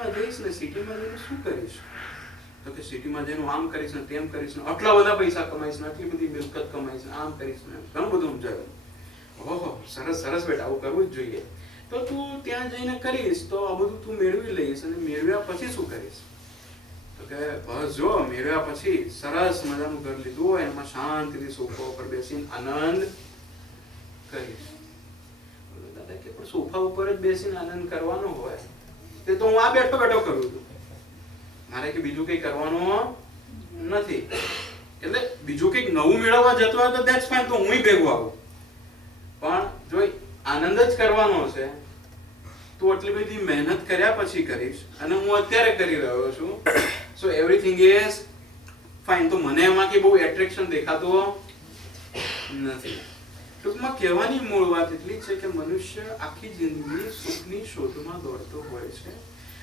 સિટીમાં જઈશ ને સિટીમાં જઈને શું કરીશ? તો કે સિટીમાં જઈને આમ કરીશ ને તેમ કરીશ ને આટલા બધા પૈસા કમાઈશ ને આટલી બધી મિલકત કમાઈશ ને આમ કરીશ ને ઘણું બધું સમજાવ્યું ઓહો, સરસ સરસ બેટા, આવું કરવું જ જોઈએ. તો તું ત્યાં જઈને કરીશ તો આ બધું તું મેળવી લઈશ અને મેળવ્યા પછી શું કરીશ? તો કે બસ જો, મેળવ્યા પછી સરસ મજાનું ઘર લીધું હોય, એમાં શાંતિથી સોફા ઉપર બેસીને આનંદ કરીશ. દાદા, કે પણ સોફા ઉપર જ બેસીને આનંદ કરવાનો હોય? તે તો હું આ બેઠો બેઠો કરું છું. મારે કે બીજું કંઈ કરવાનું નથી. એટલે બીજું કંઈક નવું મેળવવા જતો હોય તો દેટ્સ ફાઇન તો હું ભેગું આવું. પણ જો આનંદ જ કરવાનો છે તો આટલી બધી મહેનત કર્યા પછી કરીશ અને હું અત્યારે કરી રહ્યો છું. સો એવરીથિંગ ઇઝ ફાઇન તો મને એમાં કે બહુ એટ્રેક્શન દેખાતો નથી. ટૂંકમાં કહેવાની મૂળ વાત એટલી છે કે મનુષ્ય આખી જિંદગી સુખની શોધમાં દોડતો હોય છે.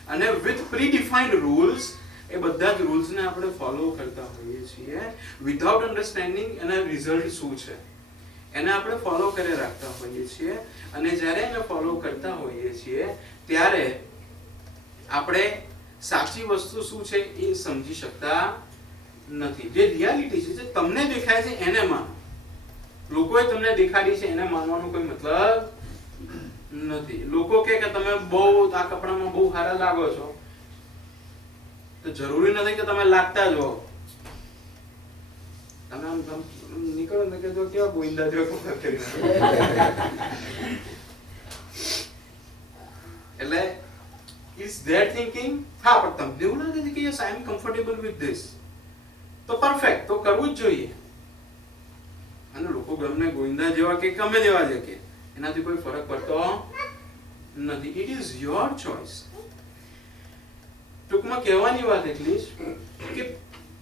અને વિથ પ્રી ડિફાઇન્ડ રૂલ્સ એ બધા જ રૂલ્સને આપણે ફોલો કરતા હોઈએ છીએ. વિધાઉટ અન્ડરસ્ટેન્ડિંગ એના રિઝલ્ટ શું છે? એને આપણે ફોલો કરે રાખતા હોઈએ છીએ. અને જ્યારે એને ફોલો કરતા હોઈએ છીએ, ત્યારે આપણે સાચી વસ્તુ શું છે એ સમજી શકતા નથી. જે રિયાલિટી છે, જે તમને દેખાય છે, એને માનો. લોકોએ તમને દેખાડી છે, એને માનવાનો કોઈ મતલબ નથી. લોકો કે કે તમે બહુ, આ કપડામાં બહુ સારા લાગો છો. તો જરૂરી નથી કે તમે લાગતા જ હો તમે આમ નીકળો ને કે જો કેવા ગોવિંદા જો એટલે ઇઝ ધેર થિંકિંગ હા, પણ તમને એવું લાગે છે કે yes I am comfortable with this તો પરફેક્ટ તો કરવું જ જોઈએ. અને લોકો ગમે ગોવિંદા જેવા કે ગમે જેવા છે કે, એનાથી કોઈ ફરક પડતો નથી. ઇટ ઇઝ યોર ચોઇસ ટૂંકમાં કહેવાની વાત એટલી જ કે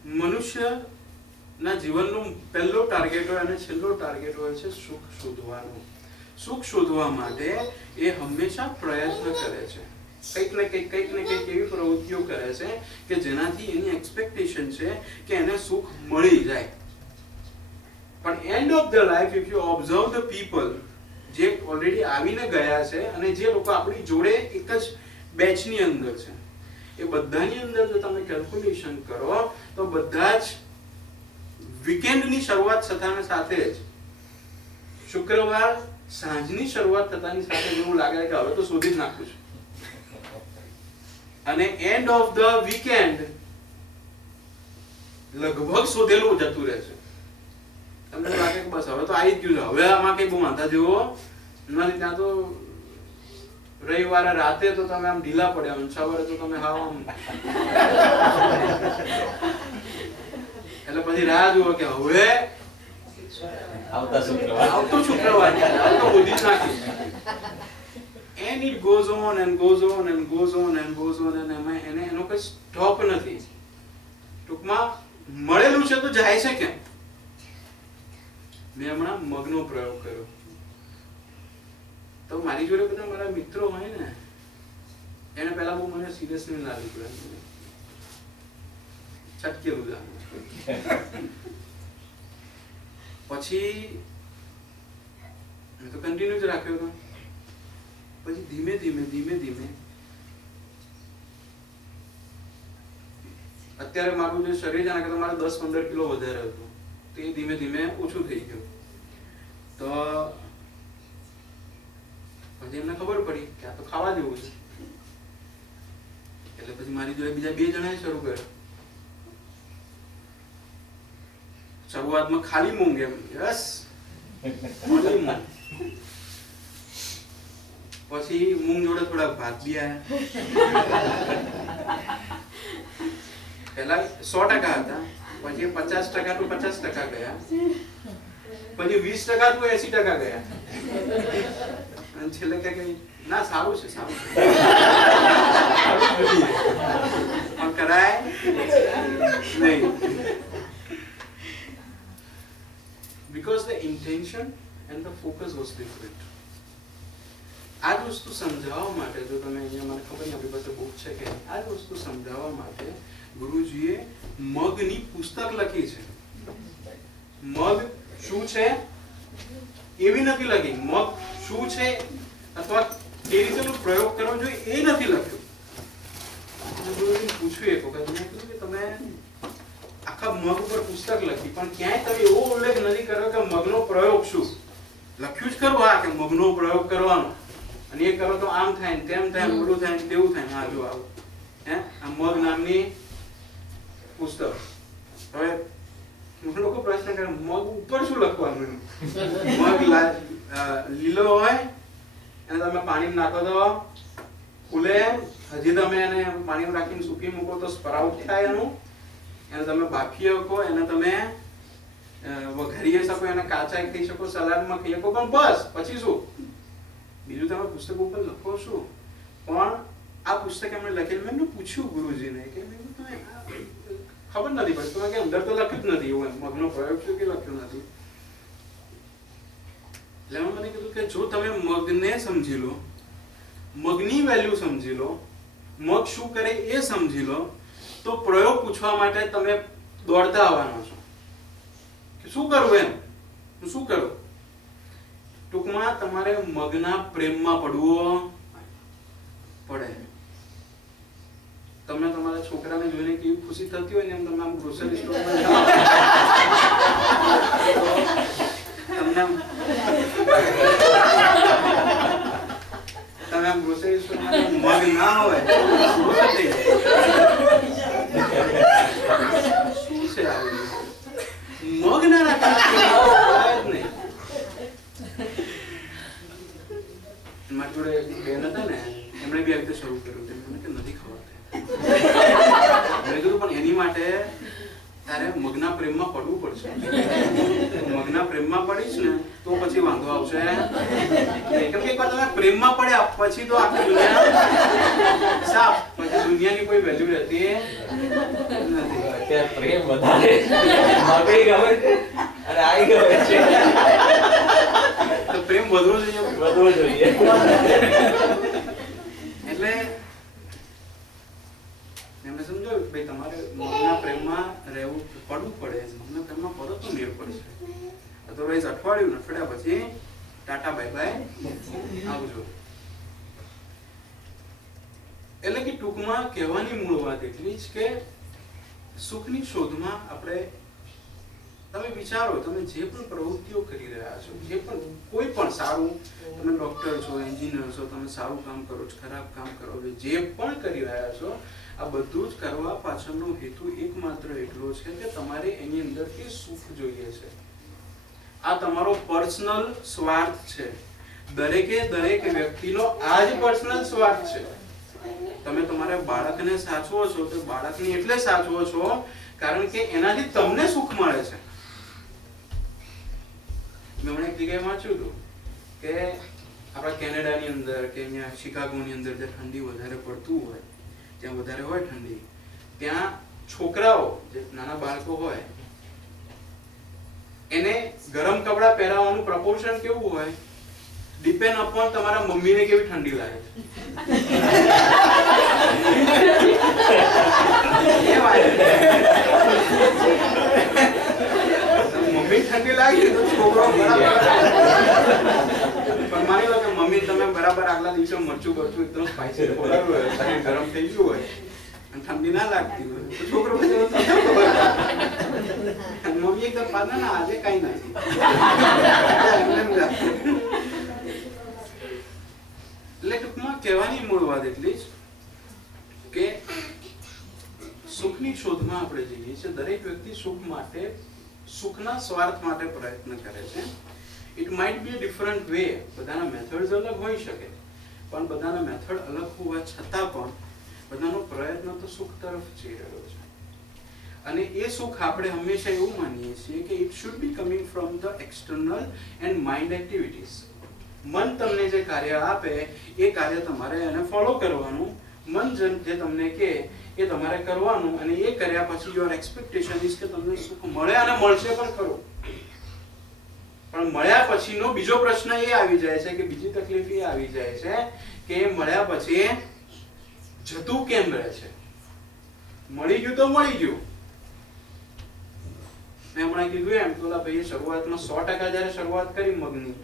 મનુષ્યના જીવનનું પહેલો ટાર્ગેટ હોય અને છેલ્લો ટાર્ગેટ હોય છે સુખ શોધવાનું. સુખ શોધવા માટે એ હંમેશા પ્રયત્ન કરે છે. કંઈક ને કંઈક કંઈક ને કંઈક એવી પ્રવૃત્તિઓ કરે છે કે જેનાથી એની એક્સપેક્ટેશન છે કે એને સુખ મળી જાય. પણ end of the life if you observe the people જે ઓલરેડી આવીને ગયા છે અને જે લોકો આપણી જોડે એક જ બેચની અંદર છે. એ બધાની અંદર જો તમે કેલ્ક્યુલેશન કરો, તો બધા જ વીકેન્ડની શરૂઆત થતાની સાથે જ, શુક્રવાર સાંજની શરૂઆત થતાની સાથે એવું લાગે કે હવે તો શોધી જ નાખું છું. અને એન્ડ ઓફ ધ વીકેન્ડ લગભગ શોધેલું જતું રહે છે. તમને લાગે કે બસ હવે તો આવી જ ગયું છે. હવે આમાં કઈ બહુ વાંધા જેવો નથી ત્યાં તો રવિવારે રાતે તો તમે આમ ઢીલા પડ્યા અને સવારે તો તમે હાવ આમ. એટલે પછી રાહ જુઓ કે હવે આવતા શુક્રવાર. આવતો શુક્રવાર. આવતો બધી નાખી. And goes on and goes on and goes on and એમાં એને એનો કઈ સ્ટોપ નથી. ટૂંકમાં મળેલું છે તો જાય છે કેમ? મેં હમણાં મગનો પ્રયોગ કર્યો. તો મારી જોડે બધા મારા મિત્રો હોય ને, એને પહેલા બહુ મને સિરિયસ નહીં લાગી પડે છટકેલું લાગે. પછી, મેં તો કન્ટિન્યુ જ રાખ્યો હતો. પછી ધીમે ધીમે ધીમે ધીમે, અત્યારે મારું જે શરીર છે એના કરતાં મારે દસ પંદર કિલો વધારે હતું. તો એ ધીમે ધીમે ઓછું થઈ ગયું. તો પછી એમને ખબર પડી કે આ તો ખાવા જેવું છે. એટલે પછી મારી જોડે બીજા બે જણાએ શરૂ કર્યું. શરૂઆતમાં ખાલી મૂંગ એમ. યસ. ખાલી મૂંગ. પછી મૂંગ જોડે થોડા ભાત બી આવ્યા પેલા સો ટકા હતા. પછી પચાસ ટકા નું પચાસ ટકા ગયા. પછી વીસ ટકા નું એસી ટકા ગયા. અને છેલ્લે કે ના, સારું છે, સારું પણ કરાય નહીં. Because the intention and the focus was different. આ જ વસ્તુ સમજાવવા માટે, જો તમે અહીંયા મને ખબર નહીં, આપણી પાસે બુક છે કે આ વસ્તુ સમજાવવા માટે ગુરુજીએ મગની પુસ્તક લખી છે. મગ શું છે? એવી નથી લખી. મગ શું છે? અથવા એ રીતેનો પ્રયોગ કરવો જોઈએ એ નથી લખ્યું. આખા મગ ઉપર પુસ્તક લખી, પણ ક્યાંય તમે એવો ઉલ્લેખ નથી કર્યો કે મગનો પ્રયોગ શું? લખ્યું જ ખરું આ કે મગનો પ્રયોગ કરવાનો. અને એ કરો તો આમ થાય તેમ થાય ને તેવું થાય. હા, જો આવું. હે? આ મગ નામની પુસ્તક. હવે લોકો પ્રશ્ન કરે, મગ ઉપર શું લખવાનું મગ લીલો હોય, એને તમે પાણી નાખો તો ફૂલે. હજી તમે એને પાણી રાખીને સૂકી મૂકો તો સ્પ્રાઉટ થાય એનું. એને તમે બાફી શકો, એને તમે વઘારી શકો, એને કાચા ખાઈ શકો, સલાડમાં ખાઈ શકો, પણ બસ, પછી શું? બીજું તમે પુસ્તક ઉપર લખો છો પણ આ પુસ્તક એમણે લખેલું, મેં પૂછ્યું ગુરુજીને, કે તમે ખબર નથી પડતી કે અંદર તો લખ્યું જ નથી, એવું મગનો પ્રયોગ છે કે લખ્યું નથી? એટલે મને કીધું કે જો તમે મગને સમજી લો, મગની વેલ્યુ સમજી લો, મગ શું કરે એ સમજી લો, તો પ્રયોગ પૂછવા માટે તમે દોડતા આવવાના છો. કે શું કરવું એમ? હું શું કરું? ટૂંકમાં તમારે મગના પ્રેમમાં પડવો પડે. તમને તમારા છોકરાને જોઈને કેવી ખુશી થતી હોય ને એમ તમે આમ ગ્રોસરી સ્ટોરમાં તમને તમે આમ ગ્રોસરી સ્ટોરમાં મગ ના હોય શું છે મગ ના રાખવાથી જ નહીં. મારી જોડે બેન હતા ને, એમણે બી આ રીતે શરૂ કર્યું હતું. મને કે નથી ખબર મેં કીધું પણ એની માટે તારે મગના પ્રેમમાં પડવું પડશે મગના પ્રેમમાં પડીશ ને તો પછી વાંધો આવશે. કેમ કે એકવાર તમે પ્રેમમાં પડ્યા પછી તો આખી દુનિયા સાફ. પછી દુનિયાની કોઈ વેલ્યુ રહેતી નથી. અત્યારે પ્રેમ વધારે. મગઈ ગમે છે. અને આઈ ગમે છે. તો પ્રેમ વધવો જોઈએ. વધવું જોઈએ એટલે એમને સમજાવ્યું કે ભાઈ તમારે મગના પ્રેમમાં રહેવું પડવું પડે મગના પ્રેમમાં પડો તો મેળ પડશે અધરવાઇઝ અઠવાડિયું અઠવાડિયા પછી ટાટા બાય બાય આવજો એટલે કે ટૂંકમાં કહેવાની મૂળ વાત એટલી જ કે સુખની શોધમાં આપણે તમે વિચારો તમે જે પણ પ્રવૃત્તિઓ કરી રહ્યા છો, જે પણ કોઈ પણ સારું, તમે ડોક્ટર છો એન્જિનિયર છો, તમે સારું કામ કરો છો, ખરાબ કામ કરો છો, જે પણ કરી રહ્યા છો, આ બધું જ કરવા પાછળનો હેતુ એકમાત્ર એટલો છે કે તમારે એની અંદરથી સુખ જોઈએ છે. આ તમારો પર્સનલ સ્વાર્થ છે. દરેકે દરેક વ્યક્તિનો આ જ પર્સનલ સ્વાર્થ છે. તમે તમારા બાળકને સાચવો છો તો બાળકને એટલે સાચવો છો કારણ કે એનાથી તમને સુખ મળે છે. મેં હમણાં એક જગ્યાએ વાંચ્યું હતું કે આપણા કેનેડાની અંદર કે અહીંયા શિકાગોની અંદર જે ઠંડી વધારે પડતું હોય, ત્યાં વધારે હોય ઠંડી, ત્યાં છોકરાઓ, જે નાના બાળકો હોય, એને ગરમ કપડાં પહેરાવવાનું પ્રપોર્શન કેવું હોય? ડિપેન્ડ અપોન તમારા મમ્મીને કેવી ઠંડી લાગે. મમ્મી ઠંડી લાગી તો છોકરો પણ માની લો કે મમ્મી તમે બરાબર આગલા દિવસે મરચું બરચું એકદમ સ્પાઈસી ખોરાક હોય શરીર ગરમ થઈ ગયું હોય. અને ઠંડી ના લાગતી હોય તો છોકરો પછી ખબર મમ્મી એકદમ પાછા ના આજે કઈ નથી. એટલે ટૂંકમાં કહેવાની મૂળ વાત એટલી જ કે સુખની શોધમાં આપણે જઈએ છીએ, દરેક વ્યક્તિ સુખ માટે, સુખના સ્વાર્થ માટે પ્રયત્ન કરે છે. It might be different way બધાના મેથડ્સ અલગ હોઈ શકે, પણ બધાના મેથડ અલગ હોવા છતાં પણ બધાનો પ્રયત્ન તો સુખ તરફ જઈ રહ્યો છે. અને એ સુખ આપણે હંમેશા એવું માનીએ છીએ કે it should be coming from the external and mind activities મન તમને જે કાર્ય આપે, એ કાર્ય તમારે એને ફોલો કરવાનું. મન જે તમને કહે એ તમારે કરવાનું અને એ કર્યા પછી યોર એક્સપેક્ટેશન ઇઝ કે તમને સુખ મળે અને મળશે પણ ખરું. પણ મળ્યા પછીનો બીજો પ્રશ્ન એ આવી જાય છે કે બીજી તકલીફ એ આવી જાય છે કે મળ્યા પછી જતું કેમ રહે છે? મળી ગયું તો મળી ગયું. મેં હમણાં કીધું એમ તો ભાઈએ શરૂઆતમાં સો ટકા જ્યારે શરૂઆત કરી મગની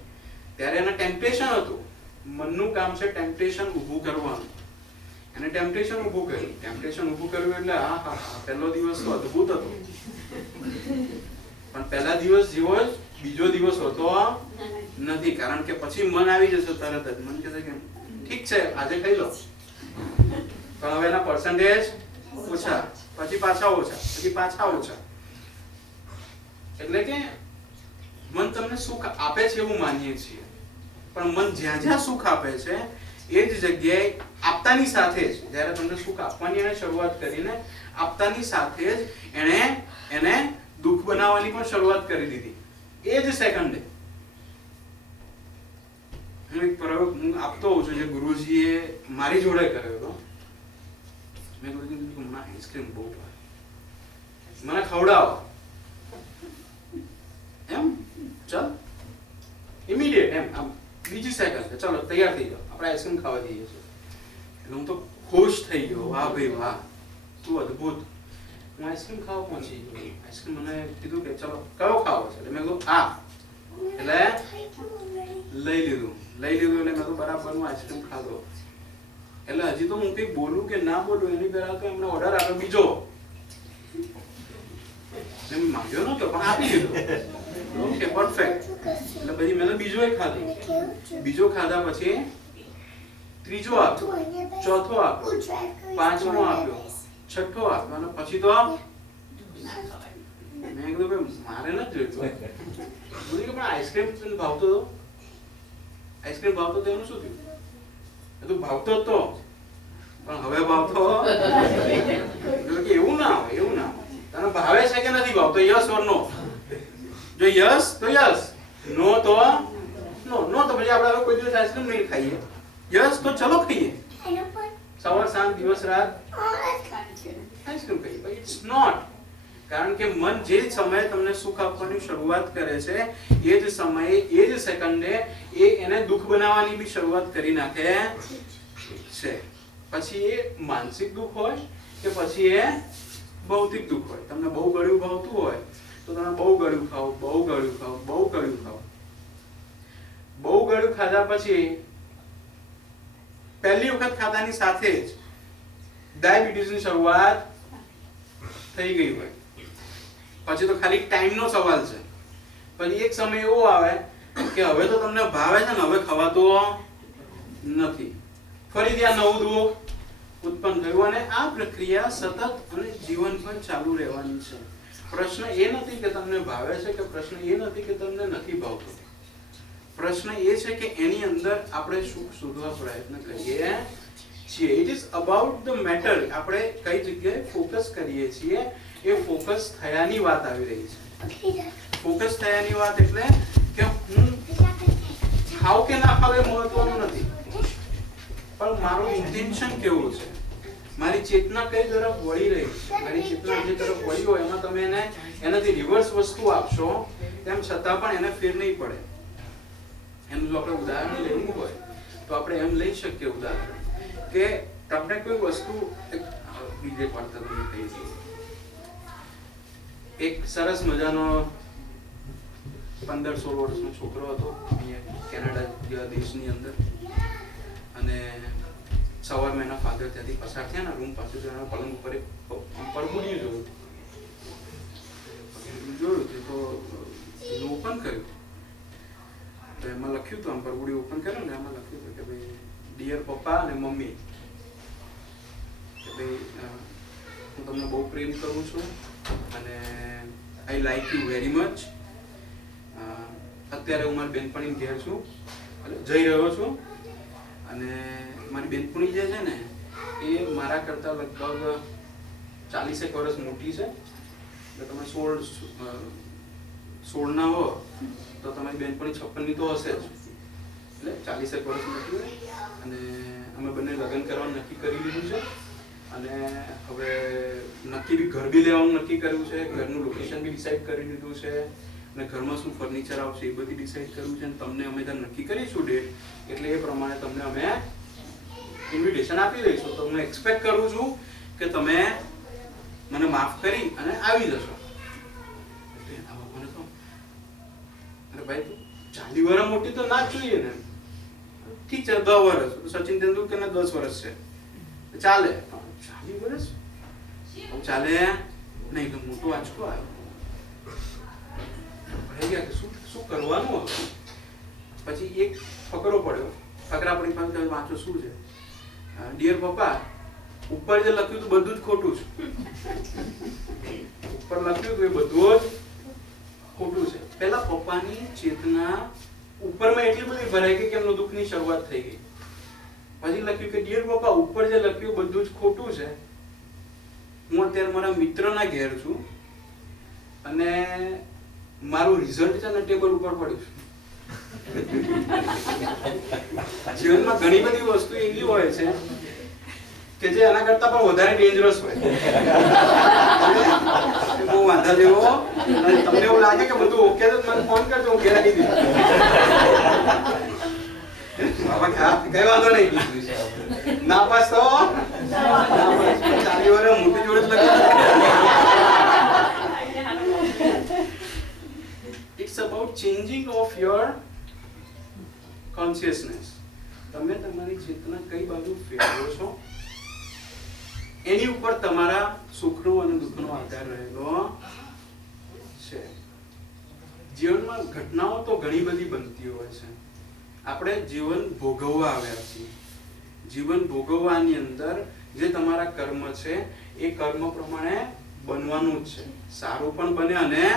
ત્યારે એને ટેમ્પટેશન હતું. મનનું કામ છે ટેમ્પટેશન ઊભું કરવાનું. એને ટેમ્પટેશન ઊભું કર્યું. ટેમ્પટેશન ઊભું કર્યું એટલે આ, હા પહેલો દિવસ તો અદ્ભુત હતો. પણ પહેલા દિવસ જેવો જ બીજો દિવસ હોતો નથી. કારણ કે પછી મન આવી જશે તરત જ. મન કહેશે કે ઠીક છે, આજે ખાઈ લો. પણ હવે એના પર્સન્ટેજ ઓછા. પછી પાછા ઓછા. પછી પાછા ઓછા. એટલે કે મન તમને સુખ આપે છે એવું માનીએ છીએ. પણ મન જ્યાં જ્યાં સુખ આપે છે, એ જ જગ્યાએ આપતાની સાથે જ, જ્યારે તમને સુખ આપવાની એને શરૂઆત કરીને આપતાની સાથે જ એણે, એને દુઃખ બનાવવાની પણ શરૂઆત કરી દીધી. એ જ સેકન્ડે હું એક પ્રયોગ હું આપતો હોઉં છું, જે ગુરુજીએ મારી જોડે કર્યો હતો. મેં કીધું મને આઈસ્ક્રીમ બહુ મને ખવડાવો એમ ચાલ ઇમિડિયેટ એમ, આમ, બીજી સેકન્ડ ચાલો, તૈયાર થઈ જાઓ. આપણે આઈસ્ક્રીમ ખાવા જઈએ છીએ. એટલે હું તો ખુશ થઈ ગયો. વાહ ભાઈ, વાહ. તું અદ્ભુત. હું આઈસ્ક્રીમ ખાવા પહોંચી ગયો. આઈસ્ક્રીમ મને કીધું કે, ચાલો, કયો ખાવો છે? એટલે મેં કીધું, આ. એટલે લઈ લીધું. લઈ લીધું એટલે મેં તો બરાબરનું આઈસ્ક્રીમ ખાધો. એટલે હજી તો હું કંઈક બોલું કે ના બોલું, એની પહેલા તો એમને ઓર્ડર આપ્યો બીજો. માંગ્યો નતો પણ આપી દીધો. ઓકે પરફેક્ટ એટલે પછી મેં તો બીજો એક ખાધો. બીજો ખાધા પછી ત્રીજો આપ્યો. ચોથો આપ્યો. પાંચમો આપ્યો. છઠ્ઠો આપ્યો. અને પછી તો મેં કીધું ભાઈ મારે નથી જોઈતું. બોલી કે પણ આઈસ્ક્રીમ તને ભાવતો હતો આઈસ્ક્રીમ ભાવતો તો એનું શું થયું? એ તો ભાવતો જ તો. પણ હવે ભાવતો? કે એવું ના હોય એવું ના હોય. તને ભાવે છે કે નથી ભાવતો? યસ ઓર નો જો યસ તો યસ. નો તો નો. નો તો પછી આપણે હવે કોઈ દિવસ આઈસ્ક્રીમ નહીં ખાઈએ. યસ તો ચલો ખાઈએ. સવાર સાંજ દિવસ રાત. આઈસ્ક્રીમ ખાઈએ. It's not. કારણ કે મન જે સમયે તમને સુખ આપવાની શરૂઆત કરે છે એ જ સમયે એ જ સેકન્ડે એ એને દુઃખ બનાવવાની બી શરૂઆત કરી નાખે છે. પછી એ માનસિક દુઃખ હોય કે પછી એ ભૌતિક દુઃખ હોય. તમને બહુ ગળ્યું ભાવતું હોય તો તમે બહુ ગળ્યું ખાઓ, બહુ ગળ્યું ખાઓ, બહુ ગળ્યું ખાઓ. બહુ ગળ્યું ખાધા પછી પહેલી વખત ખાધાની સાથે જ ડાયાબિટીસની શરૂઆત થઈ ગઈ હોય. પછી તો ખાલી ટાઈમનો સવાલ છે. પછી એક સમય એવો આવે કે હવે તો તમને ભાવે છે ને, હવે ખવાતો નથી. ફરીથી આ નવું દુઃખ ઉત્પન્ન થયું અને આ પ્રક્રિયા સતત અને જીવનભર ચાલુ રહેવાની છે. પ્રશ્ન એ નથી કે તમને ભાવે છે કે પ્રશ્ન એ નથી કે તમને નથી ભાવતો. પ્રશ્ન એ છે કે એની અંદર આપણે સુખ શોધવા પ્રયત્ન કરીએ છીએ. It is about the matter આપણે કઈ જગ્યાએ ફોકસ કરીએ છીએ એ ફોકસ થયાની વાત આવી રહી છે. ફોકસ થયાની વાત એટલે કે હું ખાવ કે ના ખાવ એ મહત્વનું નથી. પણ મારું ઇન્ટેન્શન કેવું છે? મારી ચેતના કઈ તરફ વળી રહી છે? મારી ચેતના જે તરફ વળી હોય, એમાં તમે એને એનાથી રિવર્સ વસ્તુ આપશો, તેમ છતાં પણ એને ફેર નહીં પડે. એનું જો આપણે ઉદાહરણ લેવું હોય, તો આપણે એમ લઈ શકીએ ઉદાહરણ કે તમને કોઈ વસ્તુ બીજે વાર્તા તમને કહી દઉં. એક સરસ મજાનો પંદર સોળ વર્ષનો છોકરો હતો કેનેડા દેશની અંદર. અને સવારમાં મહિના ફાધર ત્યાંથી પસાર થયા ને રૂમ પાસે એના પલંગ ઉપર એક પરબુડિયું જોયું જોયું હતું તો, એનું ઓપન કર્યું. તો એમાં લખ્યું હતું, આમ પરબુડી ઓપન કર્યું ને, એમાં લખ્યું હતું કે ભાઈ ડિયર પપ્પા અને મમ્મી. કે ભાઈ હું તમને બહુ પ્રેમ કરું છું અને I like you very much અત્યારે હું મારી બેનપણી ઘેર છું. જઈ રહ્યો છું. અને મારી બેનપણી જે છે ને, એ મારા કરતાં લગભગ ચાલીસેક વર્ષ મોટી છે. એટલે તમે સોળ સોળના હો, તો તમારી બેનપણી છપ્પનની તો હશે જ. એટલે ચાલીસેક વર્ષ મોટી હોય. અને અમે બંને લગ્ન કરવાનું નક્કી કરી લીધું છે. અને હવે નક્કી બી ઘર બી લેવાનું નક્કી કર્યું છે. ઘરનું લોકેશન બી ડિસાઈડ કરી દીધું છે. અને ઘરમાં શું ફર્નિચર આવશે એ બધી ડિસાઈડ કર્યું છે. અને તમને અમે ત્યાં નક્કી કરીશું ડેટ એટલે એ પ્રમાણે તમને અમે ઇન્વિટેશન આપી દઈશું. તો હું એક્સપેક્ટ કરું છું કે તમે મને માફ કરી અને આવી જશો. અરે ભાઈ ચાલી વર્ષ મોટી તો ના જોઈએ ને. ઠીક છે, દસ વર્ષ સચિન તેંડુલકર ને દસ વર્ષ છે. ચાલે. ચાલી વર્ષ ચાલે? નહીં, તો મોટો આંચકો આવ્યો. ગયા શું શું કરવાનું પછી એક ફકરો પડ્યો. ફકરા પડી પાસે વાંચો શું છે? ડિયર પપ્પા ઉપર જે લખ્યું હતું બધું જ ખોટું છે. ઉપર લખ્યું હતું એ બધું જ ખોટું છે. પહેલા પપ્પાની ચેતના ઉપરમાં એટલી બધી ભરાઈ ગઈ કે એમનું દુઃખની શરૂઆત થઈ ગઈ. પછી લખ્યું કે ડિયર પપ્પા ઉપર જે લખ્યું બધું જ ખોટું છે. હું અત્યારે મારા મિત્રના ઘેર છું અને મારું રિઝલ્ટ છે ને ટેબલ ઉપર પડ્યું છે. જીવનમાં ઘણી બધી વસ્તુ એવી હોય છે કે જે એના કરતા પણ વધારે ડેન્જરસ હોય. બહુ વાંધા જેવો તમને એવું લાગે કે બધું ઓકે તો મને ફોન કરજો, હું ઘેર દઈશ કઈ વાંધો નહીં. ના પાસ તો ચાલી વાર મોટી જોડે જ it's about changing of your consciousness તમે તમારી ચેતના કઈ બાજુ ફેરવો છો? એની ઉપર તમારા સુખનો અને દુઃખનો આધાર રહેલો છે. જીવનમાં ઘટનાઓ તો ઘણી બધી બનતી હોય છે. આપણે જીવન ભોગવવા આવ્યા છીએ. જીવન ભોગવવાની અંદર જે તમારા કર્મ છે, એ કર્મ પ્રમાણે બનવાનું જ છે. સારું પણ બને અને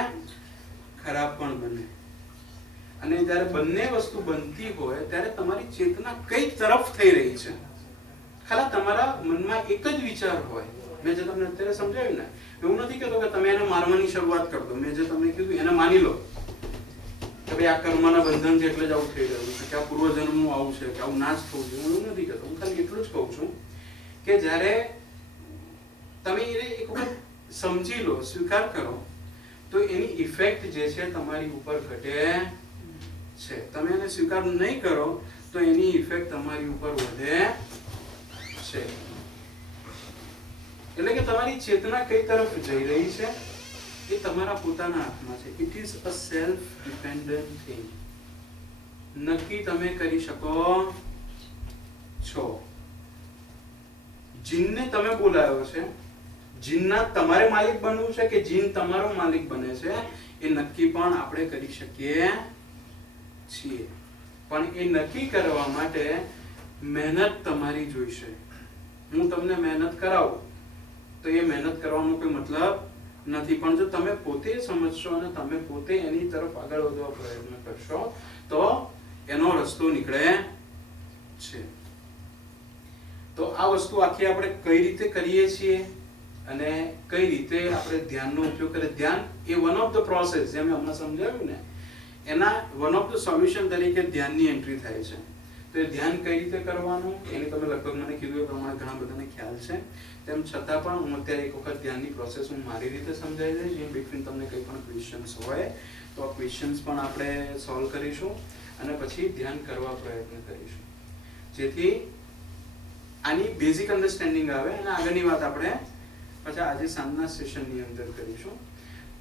ખરાબ પણ બને. અને જ્યારે બંને વસ્તુ બનતી હોય, ત્યારે તમારી ચેતના કઈ તરફ થઈ રહી છે. ખાલી તમારા મનમાં એક જ વિચાર હોય. મેં જે તમને અત્યારે સમજાવ્યું ને, એવું નથી કહેતો કે તમે એને મારવાની શરૂઆત કરી. દો મેં જે તમને કીધું એને માની લો. કે ભાઈ આ કર્મના બંધન છે એટલે જ આવું થઈ રહ્યું છે, કે આ પૂર્વજન્મનું આવું છે, કે આવું નાશ થવું છે, એવું નથી કહેતો. હું ખાલી એટલું જ કહું છું કે જ્યારે તમે એને એક વખત સમજી લો, સ્વીકાર કરો, તો એની ઇફેક્ટ જે છે તમારી ઉપર ઘટે. છે. તમે એને સ્વીકાર નહીં કરો, તો એની ઇફેક્ટ તમારી ઉપર વધે છે. એટલે કે તમારી ચેતના કઈ તરફ જઈ રહી છે? એ તમારા પોતાના હાથમાં છે. It is a self dependent thing નક્કી તમે કરી શકો છો. જીનને તમે બોલાયો છે. જીનના તમારે માલિક બનવું છે કે જીન તમારો માલિક બને છે? એ નક્કી પણ આપણે કરી શકીએ છીએ. પણ એ નક્કી કરવા માટે મહેનત તમારી જોઈશે. હું તમને મહેનત કરાવું. તો એ મહેનત કરવાનો કોઈ મતલબ નથી. પણ જો તમે પોતે સમજશો અને તમે પોતે એની તરફ આગળ વધવા પ્રયત્ન કરશો, તો એનો રસ્તો નીકળે છે. તો આ વસ્તુ આખી આપણે કઈ રીતે કરીએ છીએ અને કઈ રીતે આપણે ધ્યાનનો ઉપયોગ કરીએ? ધ્યાન એ વન ઓફ ધ પ્રોસેસ જેમ મેં હમણાં સમજાવ્યું ને એના વન ઓફ ધ સોલ્યુશન તરીકે ધ્યાનની એન્ટ્રી થાય છે. તો એ ધ્યાન કઈ રીતે કરવાનું? એની તમે લગભગ મને કીધું એ પ્રમાણે ઘણા બધાને ખ્યાલ છે. તેમ છતાં પણ હું અત્યારે એક વખત ધ્યાનની પ્રોસેસ હું મારી રીતે સમજાવી દઈશ. ઇન બિટવીન તમને કંઈ પણ ક્વેશ્ચન્સ હોય, તો આ ક્વેશ્ચન્સ પણ આપણે સોલ્વ કરીશું અને પછી ધ્યાન કરવા પ્રયત્ન કરીશું. જેથી આની બેઝિક અન્ડરસ્ટેન્ડિંગ આવે અને આગળની વાત આપણે, પછી આજે સાંજના સેશનની અંદર કરીશું.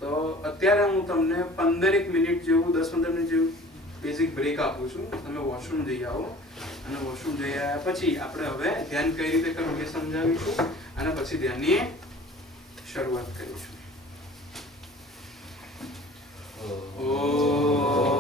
તો અત્યારે હું તમને પંદરેક મિનિટ જેવું, દસ પંદર મિનિટ જેવું બેઝિક બ્રેક આપું છું તમે વોશરૂમ જઈ આવો અને વોશરૂમ જઈ આવ્યા પછી આપણે હવે ધ્યાન કઈ રીતે કરવું એ સમજાવીશું અને પછી ધ્યાનની શરૂઆત કરીશું. ઓમ